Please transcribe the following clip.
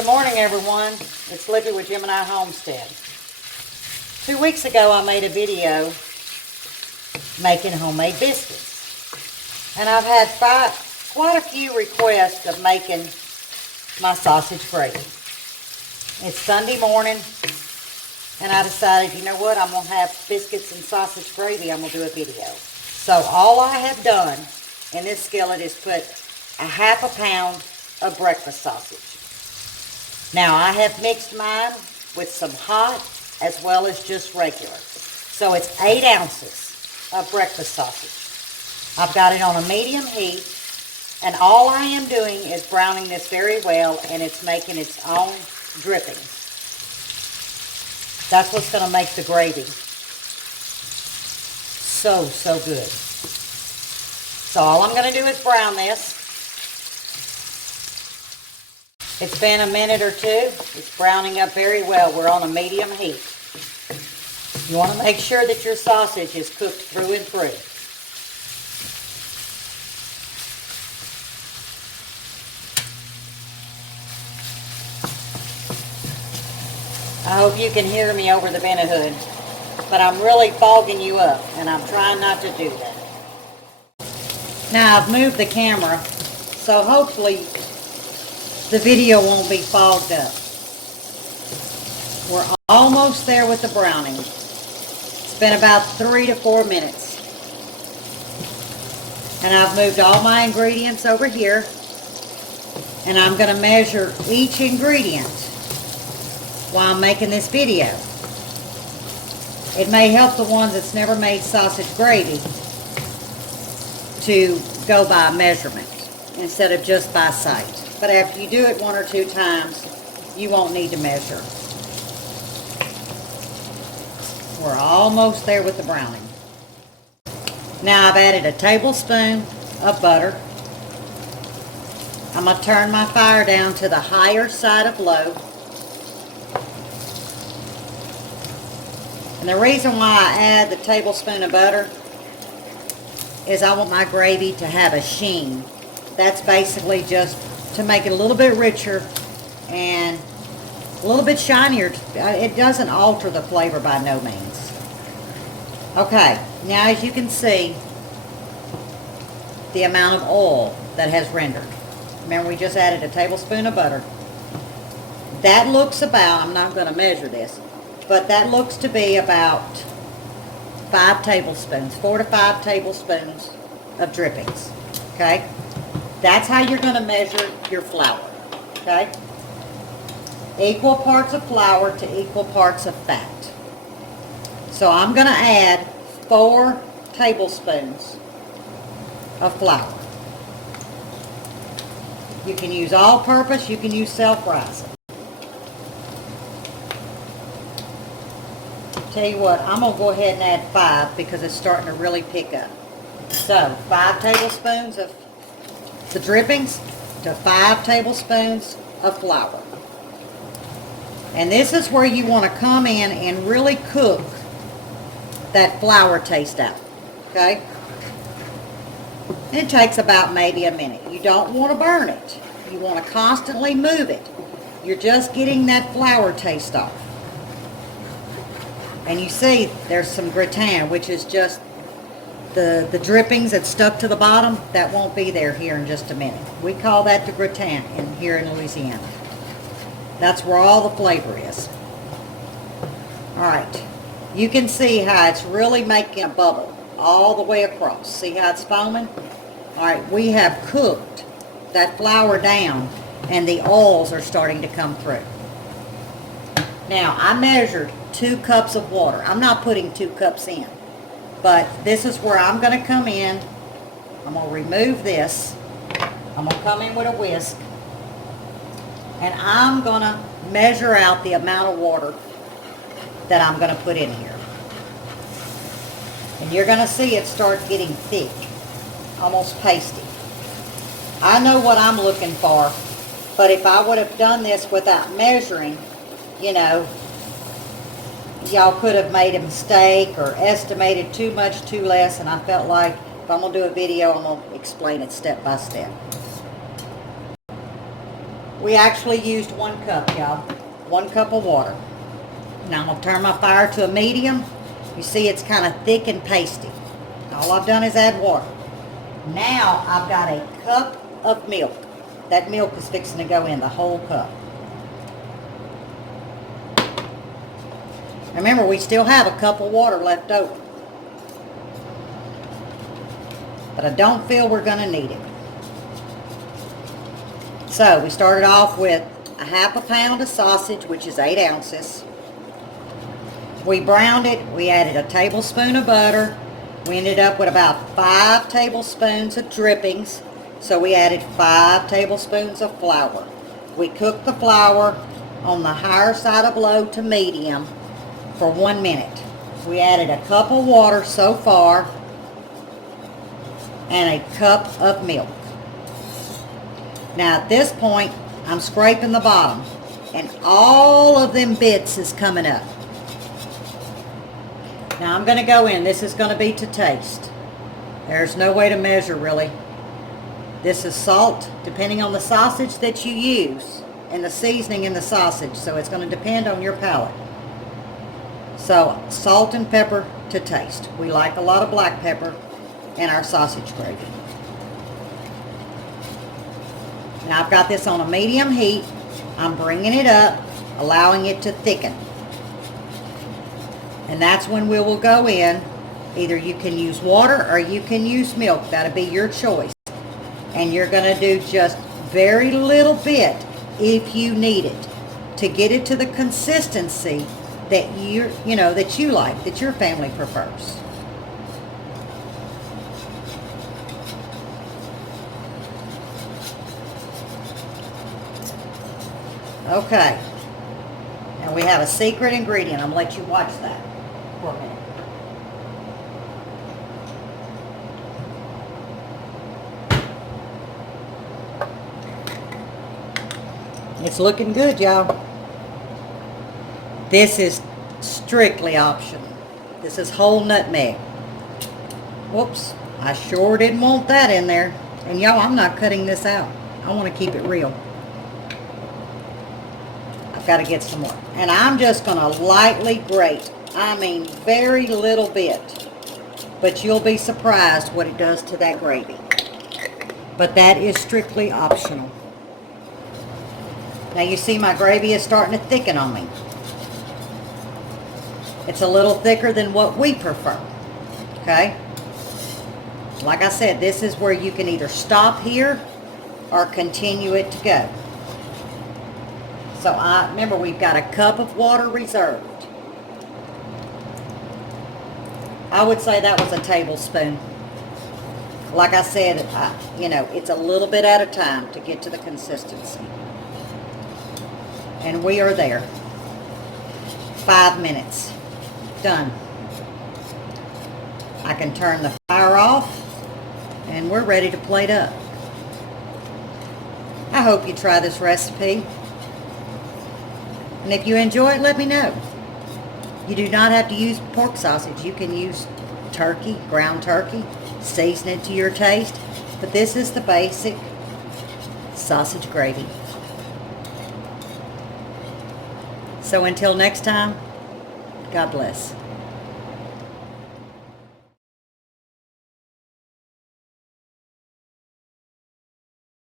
Good morning, everyone. It's Lippy with Gemini Homestead. 2 weeks ago, I made a video making homemade biscuits. And I've had quite a few requests of making my sausage gravy. It's Sunday morning, and I decided, you know what, I'm going to have biscuits and sausage gravy. I'm going to do a video. So all I have done in this skillet is put a ½ pound of breakfast sausage. Now, I have mixed mine with some hot as well as just regular. So it's 8 ounces of breakfast sausage. I've got it on a medium heat, and all I am doing is browning this very well, and it's making its own drippings. That's what's going to make the gravy so good. So all I'm going to do is brown this. It's been a minute or two. It's browning up very well. We're on a medium heat. You want to make sure that your sausage is cooked through and through. I hope you can hear me over the hood, but I'm really fogging you up, and I'm trying not to do that. Now I've moved the camera, so hopefully the video won't be fogged up. We're almost there with the browning. It's been about 3 to 4 minutes. And I've moved all my ingredients over here. And I'm going to measure each ingredient while I'm making this video. It may help the ones that's never made sausage gravy to go by measurement instead of just by sight. But after you do it 1 or 2 times, you won't need to measure. We're almost there with the browning. Now I've added a tablespoon of butter. I'm going to turn my fire down to the higher side of low. And the reason why I add the tablespoon of butter is I want my gravy to have a sheen. That's basically just to make it a little bit richer and a little bit shinier. It doesn't alter the flavor by no means. Okay, now as you can see, the amount of oil that has rendered. Remember, we just added a tablespoon of butter. That looks about, I'm not going to measure this, but that looks to be about 5 tablespoons, 4 to 5 tablespoons of drippings. Okay? That's how you're going to measure your flour, okay? Equal parts of flour to equal parts of fat. So I'm going to add 4 tablespoons of flour. You can use all-purpose, you can use self-rising. Tell you what, I'm going to go ahead and add 5 because it's starting to really pick up. So, 5 tablespoons of the drippings to 5 tablespoons of flour. And this is where you want to come in and really cook that flour taste out. Okay? It takes about maybe a minute. You don't want to burn it. You want to constantly move it. You're just getting that flour taste off. And you see there's some gratin, which is just the drippings that stuck to the bottom. That won't be there here in just a minute. We call that the gratin here in Louisiana. That's where all the flavor is. Alright, you can see how it's really making a bubble all the way across. See how it's foaming? Alright, we have cooked that flour down, and the oils are starting to come through. Now, I measured 2 cups of water. I'm not putting 2 cups in. But this is where I'm going to come in. I'm going to remove this. I'm going to come in with a whisk. And I'm going to measure out the amount of water that I'm going to put in here. And you're going to see it start getting thick. Almost pasty. I know what I'm looking for. But if I would have done this without measuring, you know, y'all could have made a mistake or estimated too much, too less, and I felt like if I'm going to do a video, I'm going to explain it step by step. We actually used 1 cup, y'all. 1 cup of water. Now I'm going to turn my fire to a medium. You see it's kind of thick and pasty. All I've done is add water. Now I've got a cup of milk. That milk is fixing to go in, the whole cup. Remember, we still have a cup of water left over. But I don't feel we're going to need it. So we started off with a 1/2 pound of sausage, which is 8 ounces. We browned it. We added a tablespoon of butter. We ended up with about 5 tablespoons of drippings. So we added 5 tablespoons of flour. We cooked the flour on the higher side of low to medium for 1 minute. We added a cup of water so far and a cup of milk. Now at this point, I'm scraping the bottom and all of them bits is coming up. Now I'm going to go in. This is going to be to taste. There's no way to measure really. This is salt, depending on the sausage that you use and the seasoning in the sausage. So it's going to depend on your palate. So salt and pepper to taste. We like a lot of black pepper in our sausage gravy. Now I've got this on a medium heat. I'm bringing it up, allowing it to thicken. And that's when we will go in. Either you can use water or you can use milk. That'll be your choice. And you're going to do just very little bit if you need it to get it to the consistency that that you like, that your family prefers. Okay. Now we have a secret ingredient. I'm going to let you watch that for a minute. It's looking good, y'all. This is strictly optional. This is whole nutmeg. Whoops, I sure didn't want that in there. And y'all, I'm not cutting this out. I want to keep it real. I've got to get some more. And I'm just going to lightly grate. I mean, very little bit. But you'll be surprised what it does to that gravy. But that is strictly optional. Now you see my gravy is starting to thicken on me. It's a little thicker than what we prefer. Okay? Like I said, this is where you can either stop here or continue it to go. So remember, we've got a cup of water reserved. I would say that was a tablespoon. Like I said, it's a little bit at a time to get to the consistency. And we are there. 5 minutes. Done. I can turn the fire off and we're ready to plate up. I hope you try this recipe. And if you enjoy it, let me know. You do not have to use pork sausage. You can use turkey, ground turkey, season it to your taste. But this is the basic sausage gravy. So until next time, God bless.